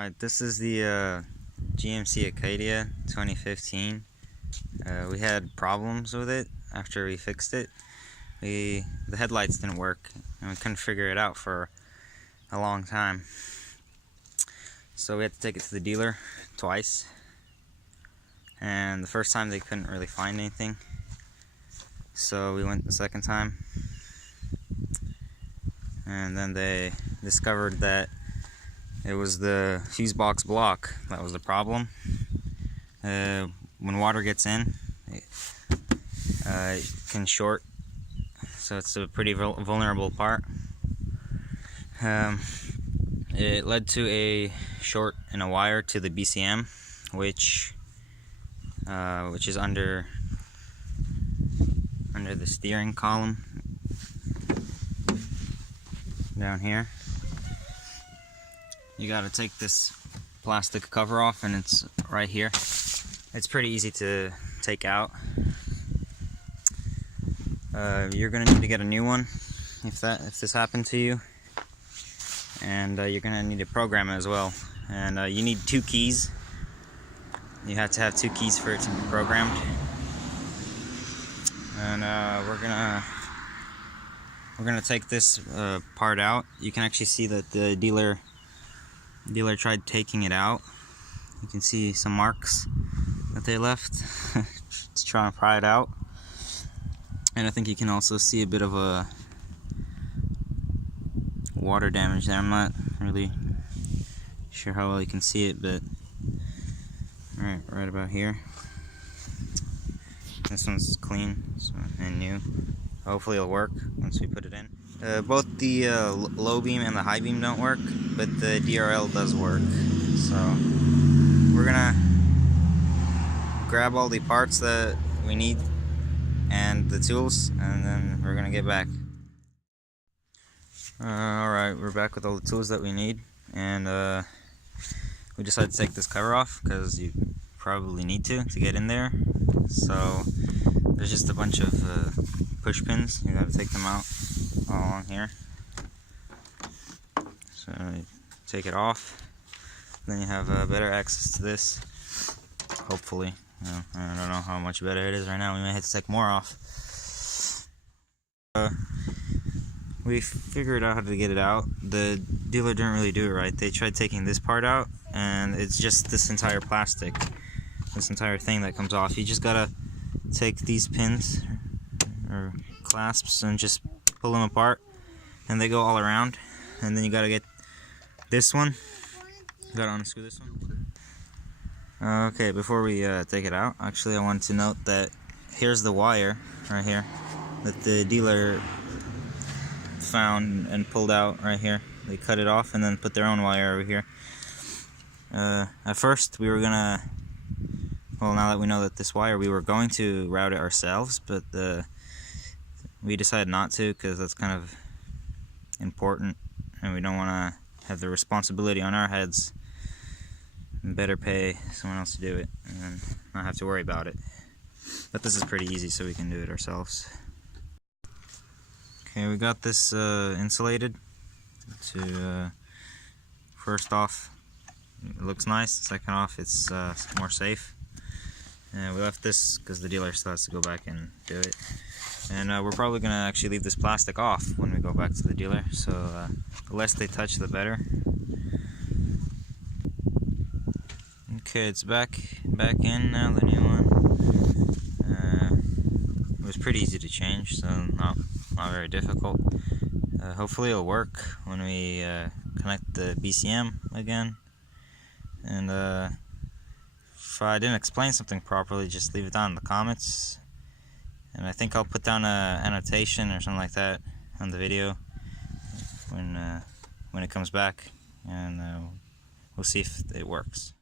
Alright, this is the GMC Acadia 2015. We had problems with it after we fixed it. The headlights didn't work and we couldn't figure it out for a long time. So we had to take it to the dealer twice. And the first time they couldn't really find anything. So we went the second time. And then they discovered that it was the fuse box block that was the problem. When water gets in, it can short, so it's a pretty vulnerable part. It led to a short in a wire to the BCM, which is under the steering column down here. You gotta take this plastic cover off, and it's right here. It's pretty easy to take out. You're gonna need to get a new one if this happened to you, and you're gonna need to program it as well. And you need 2 keys. You have to have 2 keys for it to be programmed. And we're gonna take this part out. You can actually see that the dealer tried taking it out. You can see some marks that they left. It's trying to pry it out. And I think you can also see a bit of a water damage there. I'm not really sure how well you can see it, but right about here. This one's clean and new. Hopefully it'll work once we put it in. Both the low beam and the high beam don't work, but the DRL does work. So we're gonna grab all the parts that we need and the tools, and then we're gonna get back. Alright, we're back with all the tools that we need, and we decided to take this cover off because you probably need to get in there. So there's just a bunch of push pins. You gotta take them out all along here. So you take it off, then you have better access to this. Hopefully, I don't know how much better it is right now. We may have to take more off. We figured out how to get it out. The dealer didn't really do it right. They tried taking this part out, and it's just this entire plastic, this entire thing that comes off. You just gotta take these pins or clasps and just pull them apart, and they go all around. And then you gotta get this one. You gotta unscrew this one. Okay, before we take it out, actually I wanted to note that here's the wire right here that the dealer found and pulled out right here. They cut it off and then put their own wire over here. At first we were gonna, well, now that we know that this wire, we were going to route it ourselves, but we decided not to because that's kind of important and we don't want to have the responsibility on our heads. Better pay someone else to do it and not have to worry about it. But this is pretty easy, so we can do it ourselves. Okay, we got this insulated to first off, it looks nice. Second off, it's more safe. And we left this because the dealer still has to go back and do it. And we're probably going to actually leave this plastic off when we go back to the dealer. So the less they touch, the better. Okay, it's back in now, the new one. It was pretty easy to change, so not very difficult. Hopefully it'll work when we connect the BCM again. And if I didn't explain something properly, just leave it down in the comments. And I think I'll put down an annotation or something like that on the video when it comes back, and we'll see if it works.